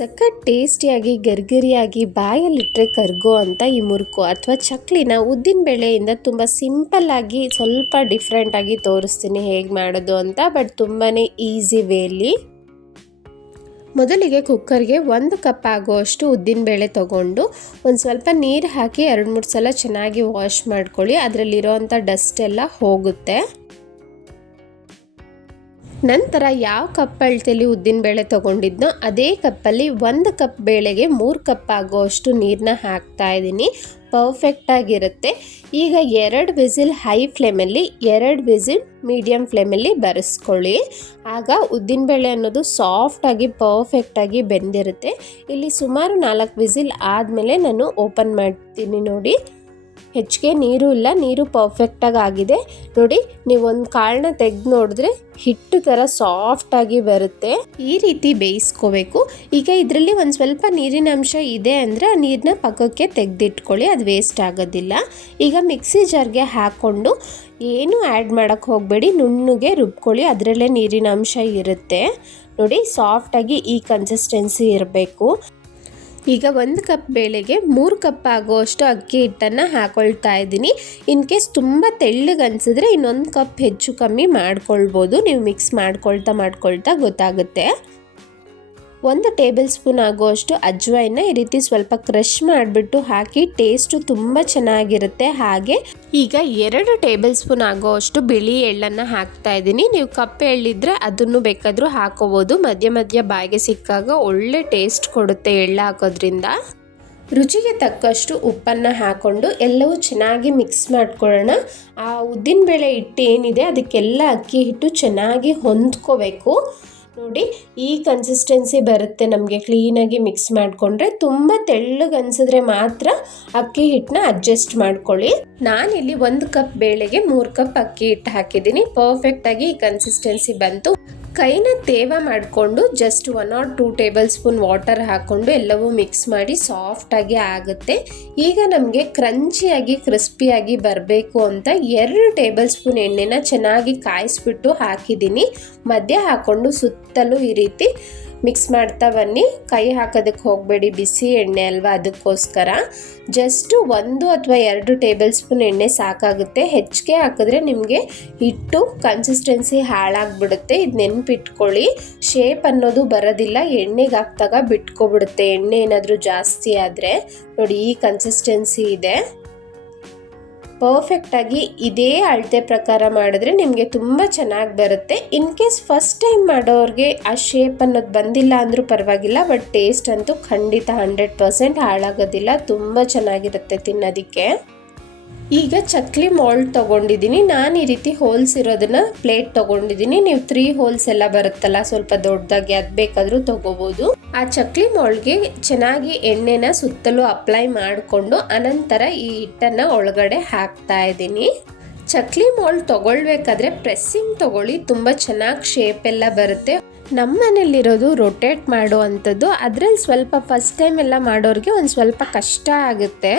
ಸಖತ್ ಟೇಸ್ಟಿಯಾಗಿ ಗರ್ಗರಿಯಾಗಿ ಬಾಯಲ್ಲಿಟ್ಟರೆ ಕರ್ಗೋ ಅಂತ ಈ ಮುರುಕು ಅಥವಾ ಚಕ್ಲಿನ ಉದ್ದಿನ ಬೇಳೆಯಿಂದ ತುಂಬ ಸಿಂಪಲ್ಲಾಗಿ ಸ್ವಲ್ಪ ಡಿಫ್ರೆಂಟಾಗಿ ತೋರಿಸ್ತೀನಿ ಹೇಗೆ ಮಾಡೋದು ಅಂತ. ಬಟ್ ತುಂಬಾ ಈಸಿ ವೇಲಿ. ಮೊದಲಿಗೆ ಕುಕ್ಕರ್ಗೆ 1 ಕಪ್ ಆಗುವಷ್ಟು ಉದ್ದಿನ ಬೇಳೆ ತೊಗೊಂಡು ಒಂದು ಸ್ವಲ್ಪ ನೀರು ಹಾಕಿ 2-3 ಸಲ ಚೆನ್ನಾಗಿ ವಾಶ್ ಮಾಡ್ಕೊಳ್ಳಿ. ಅದರಲ್ಲಿರೋವಂಥ ಡಸ್ಟ್ ಎಲ್ಲ ಹೋಗುತ್ತೆ. ನಂತರ ಯಾವ ಕಪ್ ಅಳತೆಯಲ್ಲಿ ಉದ್ದಿನಬೇಳೆ ತೊಗೊಂಡಿದ್ನೋ ಅದೇ ಕಪ್ಪಲ್ಲಿ 1 ಕಪ್ ಬೇಳೆಗೆ 3 ಕಪ್ ಆಗೋಷ್ಟು ನೀರನ್ನ ಹಾಕ್ತಾ ಇದ್ದೀನಿ. ಪರ್ಫೆಕ್ಟಾಗಿರುತ್ತೆ. ಈಗ 2 ವಿಸಿಲ್ ಹೈ ಫ್ಲೇಮಲ್ಲಿ 2 ವಿಸಿಲ್ ಮೀಡಿಯಮ್ ಫ್ಲೇಮಲ್ಲಿ ಬರೆಸ್ಕೊಳ್ಳಿ. ಆಗ ಉದ್ದಿನಬೇಳೆ ಅನ್ನೋದು ಸಾಫ್ಟಾಗಿ ಪರ್ಫೆಕ್ಟಾಗಿ ಬೆಂದಿರುತ್ತೆ. ಇಲ್ಲಿ ಸುಮಾರು 4 ವಿಸಿಲ್ ಆದಮೇಲೆ ನಾನು ಓಪನ್ ಮಾಡ್ತೀನಿ. ನೋಡಿ, ಹೆಚ್ಚಿಗೆ ನೀರು ಇಲ್ಲ, ನೀರು ಪರ್ಫೆಕ್ಟಾಗಿ ಆಗಿದೆ. ನೋಡಿ, ನೀವು ಒಂದು ಕಾಳನ್ನ ತೆಗೆದು ನೋಡಿದ್ರೆ ಹಿಟ್ಟು ಥರ ಸಾಫ್ಟಾಗಿ ಬರುತ್ತೆ. ಈ ರೀತಿ ಬೇಯಿಸ್ಕೋಬೇಕು. ಈಗ ಇದರಲ್ಲಿ ಒಂದು ಸ್ವಲ್ಪ ನೀರಿನ ಅಂಶ ಇದೆ ಅಂದರೆ ಆ ನೀರನ್ನ ಪಕ್ಕಕ್ಕೆ ತೆಗೆದಿಟ್ಕೊಳ್ಳಿ, ಅದು ವೇಸ್ಟ್ ಆಗೋದಿಲ್ಲ. ಈಗ ಮಿಕ್ಸಿ ಜಾರ್ಗೆ ಹಾಕ್ಕೊಂಡು ಏನು ಆ್ಯಡ್ ಮಾಡೋಕ್ಕೆ ಹೋಗಬೇಡಿ, ನುಣ್ಣಗೆ ರುಬ್ಕೊಳ್ಳಿ. ಅದರಲ್ಲೇ ನೀರಿನ ಅಂಶ ಇರುತ್ತೆ. ನೋಡಿ, ಸಾಫ್ಟಾಗಿ ಈ ಕನ್ಸಿಸ್ಟೆನ್ಸಿ ಇರಬೇಕು. ಈಗ 1 ಕಪ್ ಬೇಳೆಗೆ 3 ಕಪ್ ಆಗೋಷ್ಟು ಅಕ್ಕಿ ಹಿಟ್ಟನ್ನು ಹಾಕೊಳ್ತಾ ಇದ್ದೀನಿ. ಇನ್ ಕೇಸ್ ತುಂಬ ತೆಳ್ಳಗೆ ಅನಿಸಿದ್ರೆ ಇನ್ನೊಂದು ಕಪ್ ಹೆಚ್ಚು ಕಮ್ಮಿ ಮಾಡ್ಕೊಳ್ಬೋದು. ನೀವು ಮಿಕ್ಸ್ ಮಾಡ್ಕೊಳ್ತಾ ಗೊತ್ತಾಗುತ್ತೆ. 1 ಟೇಬಲ್ ಸ್ಪೂನ್ ಆಗುವಷ್ಟು ಅಜ್ವೈನ ಈ ರೀತಿ ಸ್ವಲ್ಪ ಕ್ರಷ್ ಮಾಡಿಬಿಟ್ಟು ಹಾಕಿ, ಟೇಸ್ಟು ತುಂಬ ಚೆನ್ನಾಗಿರುತ್ತೆ. ಹಾಗೆ ಈಗ 2 ಟೇಬಲ್ ಸ್ಪೂನ್ ಆಗುವಷ್ಟು ಬಿಳಿ ಎಳ್ಳನ್ನು ಹಾಕ್ತಾ ಇದ್ದೀನಿ. ನೀವು ಕಪ್ಪು ಎಳ್ಳಿದ್ರೆ ಅದನ್ನು ಬೇಕಾದರೂ ಹಾಕೋಬೋದು. ಮಧ್ಯ ಬಾಯಿಗೆ ಸಿಕ್ಕಾಗ ಒಳ್ಳೆ ಟೇಸ್ಟ್ ಕೊಡುತ್ತೆ ಎಳ್ಳು ಹಾಕೋದ್ರಿಂದ. ರುಚಿಗೆ ತಕ್ಕಷ್ಟು ಉಪ್ಪನ್ನು ಹಾಕ್ಕೊಂಡು ಎಲ್ಲವೂ ಚೆನ್ನಾಗಿ ಮಿಕ್ಸ್ ಮಾಡ್ಕೊಳ್ಳೋಣ. ಆ ಉದ್ದಿನಬೇಳೆ ಹಿಟ್ಟು ಏನಿದೆ ಅದಕ್ಕೆಲ್ಲ ಅಕ್ಕಿ ಹಿಟ್ಟು ಚೆನ್ನಾಗಿ ಹೊಂದ್ಕೋಬೇಕು. ನೋಡಿ, ಈ ಕನ್ಸಿಸ್ಟೆನ್ಸಿ ಬರುತ್ತೆ ನಮಗೆ. ಕ್ಲೀನಾಗಿ ಮಿಕ್ಸ್ ಮಾಡಿಕೊಂಡ್ರೆ. ತುಂಬ ತೆಳ್ಳಗೆ ಅನಿಸಿದ್ರೆ ಮಾತ್ರ ಅಕ್ಕಿ ಹಿಟ್ಟನ್ನ ಅಡ್ಜಸ್ಟ್ ಮಾಡ್ಕೊಳ್ಳಿ. ನಾನಿಲ್ಲಿ 1 ಕಪ್ ಬೇಳೆಗೆ 3 ಕಪ್ ಅಕ್ಕಿ ಹಿಟ್ಟು ಹಾಕಿದ್ದೀನಿ. ಪರ್ಫೆಕ್ಟಾಗಿ ಈ ಕನ್ಸಿಸ್ಟೆನ್ಸಿ ಬಂತು. ಕೈನ ತೇವ ಮಾಡಿಕೊಂಡು just 1 or 2 table spoon water ಹಾಕ್ಕೊಂಡು ಎಲ್ಲವೂ ಮಿಕ್ಸ್ ಮಾಡಿ ಸಾಫ್ಟಾಗಿ ಆಗುತ್ತೆ. ಈಗ ನಮಗೆ ಕ್ರಂಚಿಯಾಗಿ ಕ್ರಿಸ್ಪಿಯಾಗಿ ಬರಬೇಕು ಅಂತ 2 ಟೇಬಲ್ ಸ್ಪೂನ್ ಎಣ್ಣೆನ ಚೆನ್ನಾಗಿ ಕಾಯಿಸ್ಬಿಟ್ಟು ಹಾಕಿದ್ದೀನಿ. ಮಧ್ಯ ಹಾಕ್ಕೊಂಡು ಸುತ್ತಲೂ ಈ ರೀತಿ ಮಿಕ್ಸ್ ಮಾಡ್ತಾ ಬನ್ನಿ. ಕೈ ಹಾಕೋದಕ್ಕೆ ಹೋಗಬೇಡಿ, ಬಿಸಿ ಎಣ್ಣೆ ಅಲ್ವಾ, ಅದಕ್ಕೋಸ್ಕರ. ಜಸ್ಟು 1 ಅಥವಾ 2 ಟೇಬಲ್ ಸ್ಪೂನ್ ಎಣ್ಣೆ ಸಾಕಾಗುತ್ತೆ. ಹೆಚ್ಚಿಗೆ ಹಾಕಿದ್ರೆ ನಿಮಗೆ ಹಿಟ್ಟು ಕನ್ಸಿಸ್ಟೆನ್ಸಿ ಹಾಳಾಗ್ಬಿಡುತ್ತೆ. ಇದು ನೆನ್ಪಿಟ್ಕೊಳ್ಳಿ. ಶೇಪ್ ಅನ್ನೋದು ಬರೋದಿಲ್ಲ, ಎಣ್ಣೆಗೆ ಹಾಕಿದಾಗ ಬಿಟ್ಕೊಬಿಡುತ್ತೆ. ಎಣ್ಣೆ ಏನಾದರೂ ಜಾಸ್ತಿ ಆದರೆ. ನೋಡಿ, ಈ ಕನ್ಸಿಸ್ಟೆನ್ಸಿ ಇದೆ. ಪರ್ಫೆಕ್ಟಾಗಿ ಇದೇ ಅಳತೆ ಪ್ರಕಾರ ಮಾಡಿದ್ರೆ ನಿಮಗೆ ತುಂಬ ಚೆನ್ನಾಗಿ ಬರುತ್ತೆ. ಇನ್ ಕೇಸ್ ಫಸ್ಟ್ ಟೈಮ್ ಮಾಡೋರಿಗೆ ಆ ಶೇಪ್ ಅನ್ನೋದು ಬಂದಿಲ್ಲ ಅಂದರೂ ಪರವಾಗಿಲ್ಲ. ಬಟ್ ಟೇಸ್ಟ್ ಅಂತೂ ಖಂಡಿತ 100% ಹಾಳಾಗೋದಿಲ್ಲ. ತುಂಬ ಚೆನ್ನಾಗಿರುತ್ತೆ ತಿನ್ನೋದಕ್ಕೆ. ಈಗ ಚಕ್ಲಿ ಮೋಲ್ಡ್ ತೊಗೊಂಡಿದ್ದೀನಿ. ನಾನು ಈ ರೀತಿ ಹೋಲ್ಸ್ ಇರೋದನ್ನ ಪ್ಲೇಟ್ ತೊಗೊಂಡಿದ್ದೀನಿ. ನೀವು 3 ಹೋಲ್ಸ್ ಎಲ್ಲ ಬರುತ್ತಲ್ಲ, ಸ್ವಲ್ಪ ದೊಡ್ಡದಾಗಿ, ಅದು ಬೇಕಾದರೂ ತೊಗೋಬೋದು. ಆ ಚಕ್ಲಿ ಮೋಲ್ಡ್ಗೆ ಚೆನ್ನಾಗಿ ಎಣ್ಣೆನ ಸುತ್ತಲೂ ಅಪ್ಲೈ ಮಾಡಿಕೊಂಡು ಅನಂತರ ಈ ಹಿಟ್ಟನ್ನು ಒಳಗಡೆ ಹಾಕ್ತಾ ಇದ್ದೀನಿ. ಚಕ್ಲಿ ಮೋಲ್ಡ್ ತೊಗೊಳ್ಬೇಕಾದ್ರೆ ಪ್ರೆಸ್ಸಿಂಗ್ ತೊಗೊಳ್ಳಿ, ತುಂಬ ಚೆನ್ನಾಗಿ ಶೇಪ್ ಎಲ್ಲ ಬರುತ್ತೆ. ನಮ್ಮ ಮನೇಲಿರೋದು ರೊಟೇಟ್ ಮಾಡುವಂಥದ್ದು. ಅದರಲ್ಲಿ ಸ್ವಲ್ಪ ಫಸ್ಟ್ ಟೈಮ್ ಎಲ್ಲ ಮಾಡೋರಿಗೆ ಒಂದು ಸ್ವಲ್ಪ ಕಷ್ಟ ಆಗುತ್ತೆ.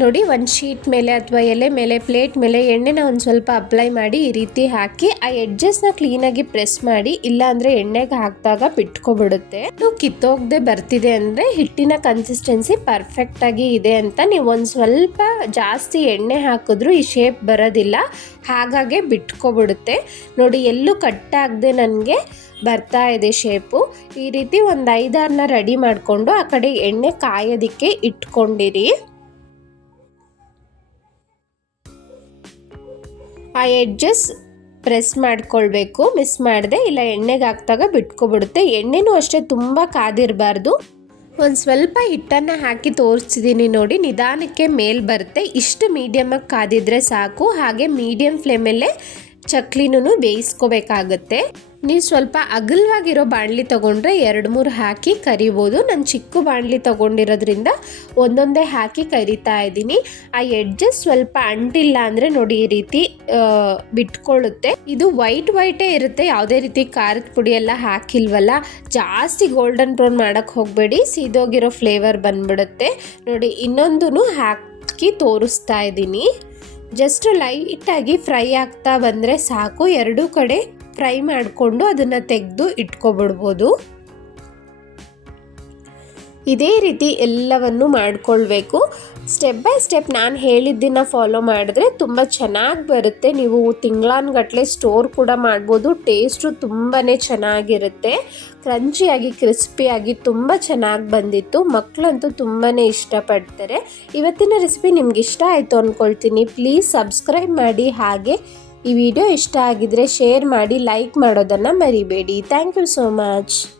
ನೋಡಿ, ಒಂದು ಶೀಟ್ ಮೇಲೆ ಅಥವಾ ಎಲೆ ಮೇಲೆ, ಪ್ಲೇಟ್ ಮೇಲೆ ಎಣ್ಣೆನ ಒಂದು ಸ್ವಲ್ಪ ಅಪ್ಲೈ ಮಾಡಿ ಈ ರೀತಿ ಹಾಕಿ ಆ ಎಡ್ಜಸ್ನ ಕ್ಲೀನಾಗಿ ಪ್ರೆಸ್ ಮಾಡಿ. ಇಲ್ಲಾಂದರೆ ಎಣ್ಣೆಗೆ ಹಾಕಿದಾಗ ಬಿಟ್ಕೊಬಿಡುತ್ತೆ. ಕಿತ್ತೋಗದೆ ಬರ್ತಿದೆ ಅಂದರೆ ಹಿಟ್ಟಿನ ಕನ್ಸಿಸ್ಟೆನ್ಸಿ ಪರ್ಫೆಕ್ಟಾಗಿ ಇದೆ ಅಂತ. ನೀವು ಒಂದು ಸ್ವಲ್ಪ ಜಾಸ್ತಿ ಎಣ್ಣೆ ಹಾಕಿದ್ರೂ ಈ ಶೇಪ್ ಬರೋದಿಲ್ಲ, ಹಾಗಾಗಿ ಬಿಟ್ಕೊಬಿಡುತ್ತೆ. ನೋಡಿ, ಎಲ್ಲೂ ಕಟ್ಟಾಗದೆ ನನಗೆ ಬರ್ತಾ ಇದೆ ಶೇಪು. ಈ ರೀತಿ ಒಂದು 5-6ನ ರೆಡಿ ಮಾಡಿಕೊಂಡು ಆ ಕಡೆ ಎಣ್ಣೆ ಕಾಯೋದಕ್ಕೆ ಇಟ್ಕೊಂಡಿರಿ. ಆ ಎಡ್ಜಸ್ ಪ್ರೆಸ್ ಮಾಡ್ಕೊಳ್ಬೇಕು, ಮಿಸ್ ಮಾಡಿದೆ. ಇಲ್ಲ ಎಣ್ಣೆಗೆ ಹಾಕಿದಾಗ ಬಿಟ್ಕೊಬಿಡುತ್ತೆ. ಎಣ್ಣೆನೂ ಅಷ್ಟೇ ತುಂಬ ಕಾದಿರಬಾರ್ದು. ಒಂದು ಸ್ವಲ್ಪ ಹಿಟ್ಟನ್ನು ಹಾಕಿ ತೋರಿಸ್ತಿದ್ದೀನಿ ನೋಡಿ, ನಿಧಾನಕ್ಕೆ ಮೇಲೆ ಬರುತ್ತೆ. ಇಷ್ಟು ಮೀಡಿಯಮಾಗಿ ಕಾದಿದ್ರೆ ಸಾಕು. ಹಾಗೆ ಮೀಡಿಯಮ್ ಫ್ಲೇಮಲ್ಲೇ ಚಕ್ಲಿನೂ ಬೇಯಿಸ್ಕೋಬೇಕಾಗತ್ತೆ. ನೀವು ಸ್ವಲ್ಪ ಅಗಲವಾಗಿರೋ ಬಾಣಲಿ ತೊಗೊಂಡ್ರೆ 2-3 ಹಾಕಿ ಕರಿಬೋದು. ನಾನು ಚಿಕ್ಕ ಬಾಣಲಿ ತೊಗೊಂಡಿರೋದ್ರಿಂದ ಒಂದೊಂದೇ ಹಾಕಿ ಕರಿತಾ ಇದ್ದೀನಿ. ಆ ಎಡ್ಜಸ್ ಸ್ವಲ್ಪ ಅಂಟಿಲ್ಲ ಅಂದರೆ ನೋಡಿ ಈ ರೀತಿ ಬಿಟ್ಕೊಳ್ಳುತ್ತೆ. ಇದು ವೈಟೇ ಇರುತ್ತೆ, ಯಾವುದೇ ರೀತಿ ಖಾರದ ಪುಡಿ ಎಲ್ಲ ಹಾಕಿಲ್ವಲ್ಲ. ಜಾಸ್ತಿ ಗೋಲ್ಡನ್ ಬ್ರೌನ್ ಮಾಡೋಕ್ಕೆ ಹೋಗಬೇಡಿ, ಸೀದೋಗಿರೋ ಫ್ಲೇವರ್ ಬಂದ್ಬಿಡುತ್ತೆ. ನೋಡಿ, ಇನ್ನೊಂದೂ ಹಾಕಿ ತೋರಿಸ್ತಾ ಇದ್ದೀನಿ. ಜಸ್ಟ್ ಲೈಟಾಗಿ ಫ್ರೈ ಆಗ್ತಾ ಬಂದರೆ ಸಾಕು. 2 ಕಡೆ ಫ್ರೈ ಮಾಡಿಕೊಂಡು ಅದನ್ನು ತೆಗೆದು ಇಟ್ಕೊಬಿಡ್ಬೋದು. ಇದೇ ರೀತಿ ಎಲ್ಲವನ್ನು ಮಾಡಿಕೊಳ್ಬೇಕು. ಸ್ಟೆಪ್ ಬೈ ಸ್ಟೆಪ್ ನಾನು ಹೇಳಿದ್ದನ್ನು ಫಾಲೋ ಮಾಡಿದ್ರೆ ತುಂಬ ಚೆನ್ನಾಗಿ ಬರುತ್ತೆ. ನೀವು ತಿಂಗಳಾನುಗಟ್ಟಲೆ ಸ್ಟೋರ್ ಕೂಡ ಮಾಡ್ಬೋದು. ಟೇಸ್ಟು ತುಂಬಾ ಚೆನ್ನಾಗಿರುತ್ತೆ. ಕ್ರಂಚಿಯಾಗಿ ಕ್ರಿಸ್ಪಿಯಾಗಿ ತುಂಬ ಚೆನ್ನಾಗಿ ಬಂದಿತ್ತು. ಮಕ್ಕಳಂತೂ ತುಂಬಾ ಇಷ್ಟಪಡ್ತಾರೆ. ಇವತ್ತಿನ ರೆಸಿಪಿ ನಿಮ್ಗೆ ಇಷ್ಟ ಆಯಿತು ಅಂದ್ಕೊಳ್ತೀನಿ. ಪ್ಲೀಸ್ ಸಬ್ಸ್ಕ್ರೈಬ್ ಮಾಡಿ. ಹಾಗೆ ಈ ವಿಡಿಯೋ ಇಷ್ಟ ಆಗಿದ್ರೆ ಶೇರ್ ಮಾಡಿ, ಲೈಕ್ ಮಾಡೋದನ್ನು ಮರಿಬೇಡಿ. Thank you so much.